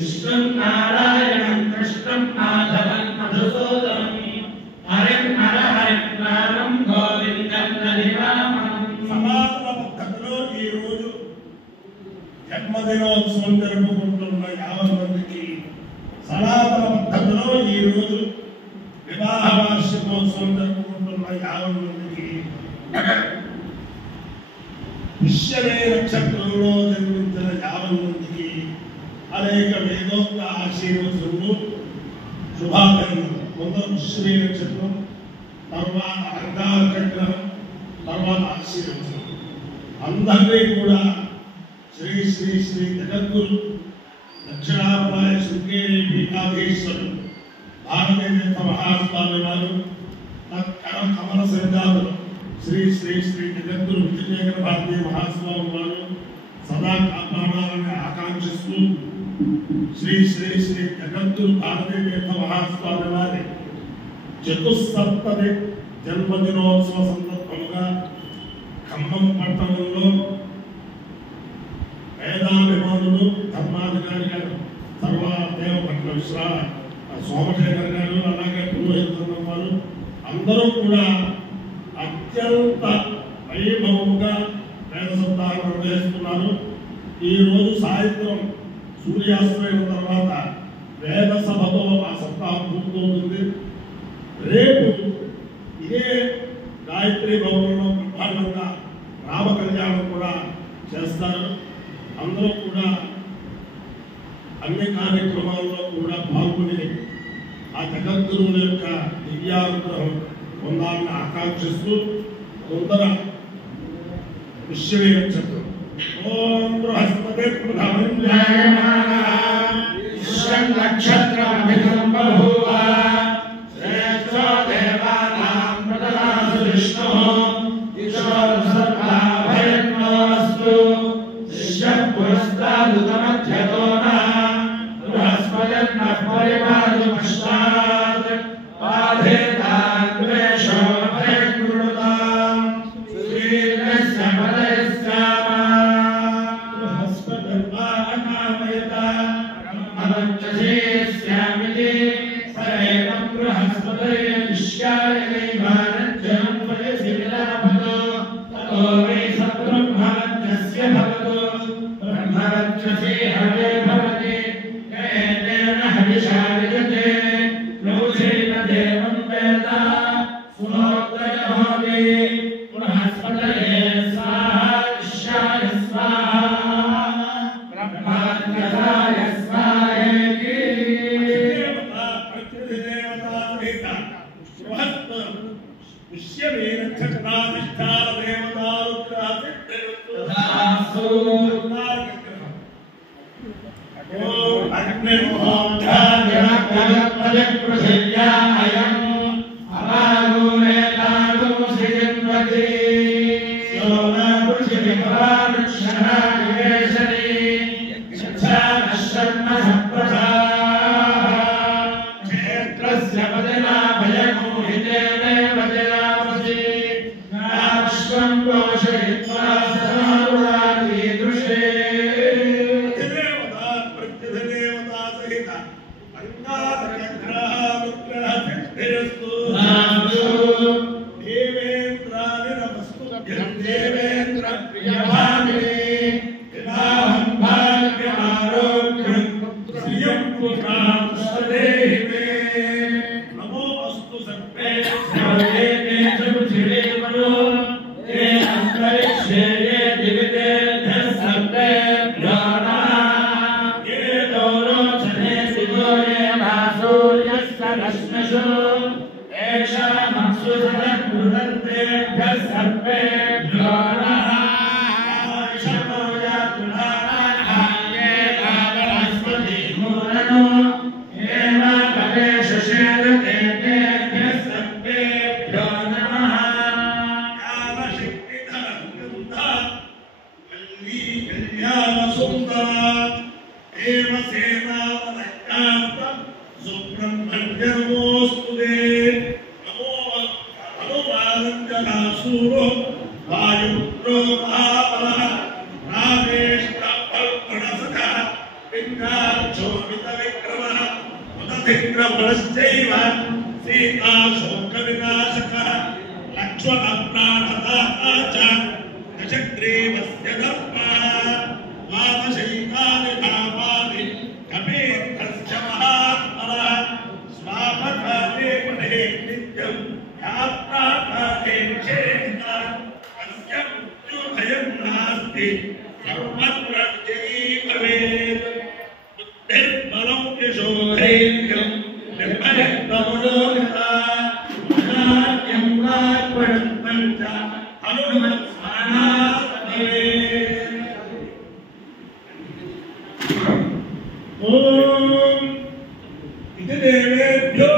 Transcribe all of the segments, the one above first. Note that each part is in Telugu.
విష్ణుం నారాయణం కృష్ణం మాధవం మధుసూదనం హరిం హరిం రామం గోవిందం హరినామం. సనాతన పద్ధతిలో ఈ రోజు జన్మదినోత్సవం జరుపుకుంటున్న 50 మందికి, సనాతన పద్ధతిలో ఈ రోజు వివాహ వార్షికోత్సవం జరుపుకుంటున్న 50 మందికి, పుష్యమే నక్షత్రంలో జన్మించిన 50 మందికి అనేక వేదోక్త ఆశీర్వచనలు, శుభాకాంక్షలు. మొదట పుష్యమే నక్షత్రం, తర్వాత అంగారగ్రహం, తర్వాత ఆశీర్వచనం. అందరినీ కూడా శ్రీ శ్రీ శ్రీ జగద్గురు దక్షిణాపరాయ శృంగేరి పీఠాధీశ్వరుడు భారతీయ మహాస్వామి వారు కమల సంజాతులు శ్రీ శ్రీ శ్రీ జగద్గురు విజయనగర భారతీయ మహాస్వామి వారు సదా కాపాడాలని ఆకాంక్షిస్తూ శ్రీ శ్రీ శ్రీ జగద్గురు భారతీయ మహాస్వామి వారి చతుస్సప్తమి జన్మదినోత్సవ సందర్భంగా ఖమ్మం పట్టణంలో వేదాభిమానులు ధర్మాధికారి గారు, తర్వాత దేవపట్ల సోమశేఖర్ గారు, అలాగే పురోహిత వారు అందరూ కూడా అత్యంత వైభవంగా వేద సప్తాహం నిర్వహిస్తున్నారు. ఈ రోజు సాయంత్రం సూర్యాస్తమయం తర్వాత వేద సభతో ఆ సప్తాహం పూర్తవుతుంది. రేపు ఇదే గాయత్రి భవనంలో ప్రధానంగా రామ కళ్యాణం కూడా చేస్తారు. అందరూ కూడా అన్ని కార్యక్రమాల్లో కూడా పాల్గొని ఆ జగద్గురువుల యొక్క దివ్యానుగ్రహం పొందాలని ఆకాంక్షిస్తూ తొందర పుష్యమే నక్షత్రం. ఓం బృహస్పతి నక్షత్రం బభూవ శ్రేష్ఠో దేవానాం ప్రదదాతు విష్ణుః ఈశ్వరః సర్వభయన్నోస్తు శిష్యం పురస్తాదుతమధ్యతో బృహస్పతిర్నః పరిపాలయ పశ్చాత్ పాధేతాద్వేషో భయకృతాం శ్రీకృష్ణ పదయస్యామ బృహస్పతిర్వాకామయత అనంతశేష్యామితి సరేవం బృహస్పతయే విశ్యాయ నైవారంజనం వయసి విలాపతో తతో వై సబ్రహ్మణ్యస్య భవతో బ్రహ్మరక్షసే హవే భవతి కేన హవిషాయతే లోచేన దేవం వేద సునోత్రయోగి బృహస్పతయే స్వాహా విశ్యాయ స్వాహా బ్రహ్మరక్షసాయ స్వాహేతి. పుష్యమే నక్షత్రాధిష్టాన దేవతారుద్రాదిత్యరుద్రు विक्रमश्चैव सीता शोकविनाशकः लक्ष्मण प्राणदाता च दशग्रीवस्य दर्पः वामशैतानि नामानि कपीन्द्रस्य महात्मनः स्वामकाले पठे नित्यं यात्राकाले चेत् अस्य मृत्युभयं नास्ति सर्वत्र जयी भवेत् निर्मलं यशोधैर्यं निर्भयं तमोलोकता नाट्यं वाक्पडं च हनुमत्स्मरणात् भवेत्। ॐ इति देवेभ्यो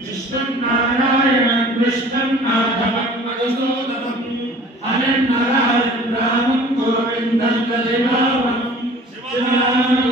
कृष्णं नारायणं कृष्णं माधवं मधुसूदनं अनन्नराजं रामं गोविन्दं शिवावनं शिवाय